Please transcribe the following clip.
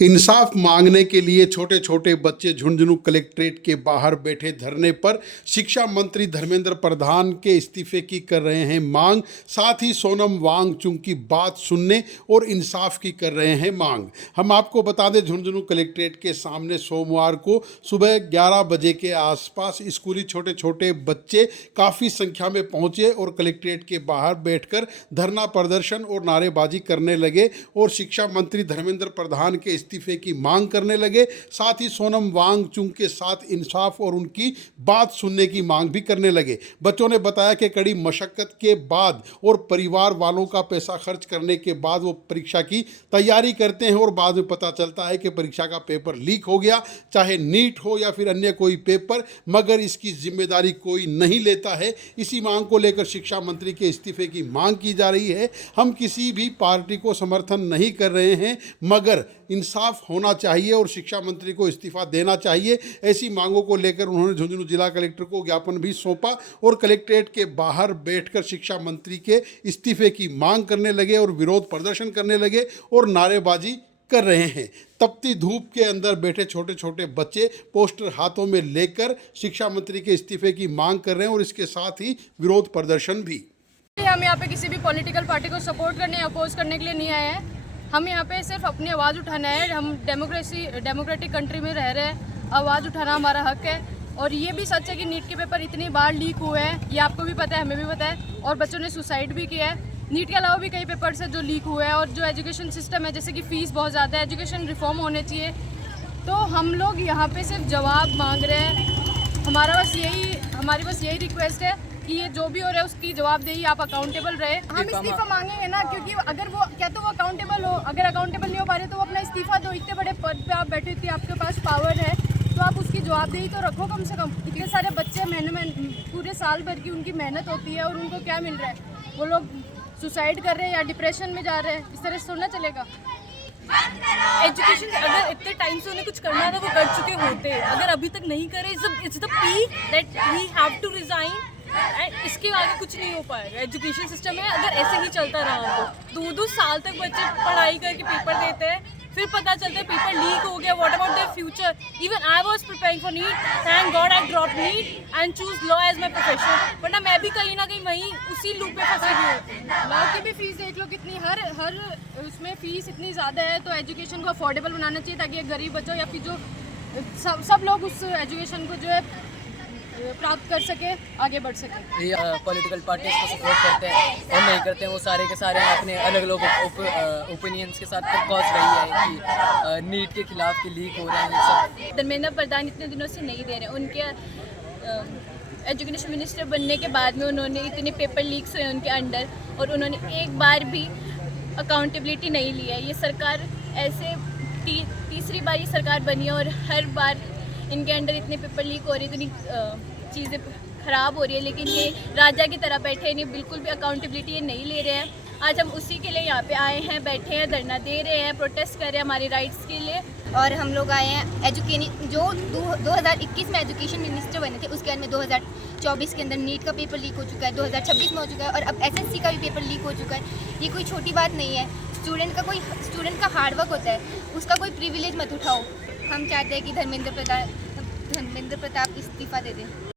इंसाफ मांगने के लिए छोटे छोटे बच्चे झुंझुनू कलेक्ट्रेट के बाहर बैठे धरने पर शिक्षा मंत्री धर्मेंद्र प्रधान के इस्तीफे की कर रहे हैं मांग। साथ ही सोनम वांगचुक की बात सुनने और इंसाफ की कर रहे हैं मांग। हम आपको बता दें, झुंझुनू कलेक्ट्रेट के सामने सोमवार को सुबह 11 बजे के आसपास स्कूली छोटे छोटे बच्चे काफ़ी संख्या में पहुंचे और कलेक्ट्रेट के बाहर बैठकर धरना प्रदर्शन और नारेबाजी करने लगे और शिक्षा मंत्री धर्मेंद्र प्रधान के इस्तीफे की मांग करने लगे। साथ ही सोनम वांगचुक के साथ इंसाफ और उनकी बात सुनने की मांग भी करने लगे। बच्चों ने बताया कि कड़ी मशक्कत के बाद और परिवार वालों का पैसा खर्च करने के बाद वो परीक्षा की तैयारी करते हैं और बाद में पता चलता है कि परीक्षा का पेपर लीक हो गया, चाहे नीट हो या फिर अन्य कोई पेपर, मगर इसकी जिम्मेदारी कोई नहीं लेता है। इसी मांग को लेकर शिक्षा मंत्री के इस्तीफे की मांग की जा रही है। हम किसी भी पार्टी को समर्थन नहीं कर रहे हैं, मगर इंसाफ होना चाहिए और शिक्षा मंत्री को इस्तीफा देना चाहिए। ऐसी मांगों को लेकर उन्होंने झुंझुनू जिला कलेक्टर को ज्ञापन भी सौंपा और कलेक्ट्रेट के बाहर बैठकर शिक्षा मंत्री के इस्तीफे की मांग करने लगे और विरोध प्रदर्शन करने लगे और नारेबाजी कर रहे हैं। तपती धूप के अंदर बैठे छोटे छोटे बच्चे पोस्टर हाथों में लेकर शिक्षा मंत्री के इस्तीफे की मांग कर रहे हैं और इसके साथ ही विरोध प्रदर्शन भी। हम यहाँ पे किसी भी पॉलिटिकल पार्टी को सपोर्ट करने या अपोज करने के लिए नहीं आए हैं। हम यहाँ पे सिर्फ अपनी आवाज़ उठाना है। हम डेमोक्रेटिक कंट्री में रह रहे हैं, आवाज़ उठाना हमारा हक है। और ये भी सच है कि नीट के पेपर इतनी बार लीक हुए हैं, ये आपको भी पता है, हमें भी पता है, और बच्चों ने सुसाइड भी किया है। नीट के अलावा भी कई पेपर्स हैं जो लीक हुए हैं। और जो एजुकेशन सिस्टम है, जैसे कि फ़ीस बहुत ज़्यादा है, एजुकेशन रिफॉर्म होने चाहिए। तो हम लोग यहाँ पे सिर्फ जवाब मांग रहे हैं। हमारी बस यही रिक्वेस्ट है कि ये जो भी हो रहा है उसकी जवाबदेही आप अकाउंटेबल रहे। हम इस्तीफा मांगेंगे ना, क्योंकि अगर वो क्या तो वो अकाउंटेबल हो, अगर अकाउंटेबल नहीं हो पा रहे तो वो अपना इस्तीफा दो। इतने बड़े पद पे आप बैठे थे, आपके पास पावर है, तो आप उसकी जवाबदेही तो रखो कम से कम। इतने सारे बच्चे पूरे साल भर की उनकी मेहनत होती है और उनको क्या मिल रहा है? वो लोग सुसाइड कर रहे हैं या डिप्रेशन में जा रहे हैं। इस तरह से थोड़ा चलेगा। एजुकेशन अगर इतने टाइम से उन्हें कुछ करना था वो कर चुके होते, अगर अभी तक नहीं करे it's the peak that we have to resign. इसके आगे कुछ नहीं हो पाएगा। एजुकेशन सिस्टम है, अगर ऐसे ही चलता रहा तो 2-2 साल तक बच्चे पढ़ाई करके पेपर देते हैं, फिर पता चलता है पेपर लीक हो गया। What about their future? Even I was preparing for NEET, thank God I drop NEET and choose law as my profession, वरना मैं भी कहीं ना कहीं वहीं उसी लूप पे फंसी हुई होती। लॉ की भी फीस देख लो कितनी, हर उसमें फीस इतनी ज़्यादा है। तो एजुकेशन को अफोर्डेबल बनाना चाहिए ताकि गरीब बच्चों या फिर जो सब लोग उस एजुकेशन को जो है प्राप्त कर सके, आगे बढ़ सके। ये पॉलिटिकल पार्टीज को सपोर्ट करते हैं और नहीं करते हैं, वो सारे के सारे अपने अलग अलग ओपिनियंस के साथ कॉज रही है कि नीट के खिलाफ की लीक हो रहे हैं सब। धर्मेंद्र प्रधान इतने दिनों से नहीं दे रहे। उनके एजुकेशन मिनिस्टर बनने के बाद में उन्होंने इतने पेपर लीक्स हुए उनके अंडर और उन्होंने एक बार भी अकाउंटेबिलिटी नहीं लिया। ये सरकार ऐसे तीसरी बार ये सरकार बनी है और हर बार इनके अंडर इतने पेपर लीक हो रही है, इतनी चीज़ें ख़राब हो रही है, लेकिन ये राजा की तरह बैठे हैं, नहीं बिल्कुल भी अकाउंटेबिलिटी ये नहीं ले रहे हैं। आज हम उसी के लिए यहाँ पे आए हैं, बैठे हैं, धरना दे रहे हैं, प्रोटेस्ट कर रहे हैं हमारे राइट्स के लिए। और हम लोग आए हैं जो 2021 में एजुकेशन मिनिस्टर बने थे, उसके अंदर 2024 के अंदर नीट का पेपर लीक हो चुका है, 2026 में हो चुका है और अब एसएससी का भी पेपर लीक हो चुका है। ये कोई छोटी बात नहीं है। स्टूडेंट का हार्डवर्क होता है, उसका कोई प्रिविलेज मत उठाओ। हम चाहते हैं कि धर्मेंद्र प्रताप इस्तीफा दे दें।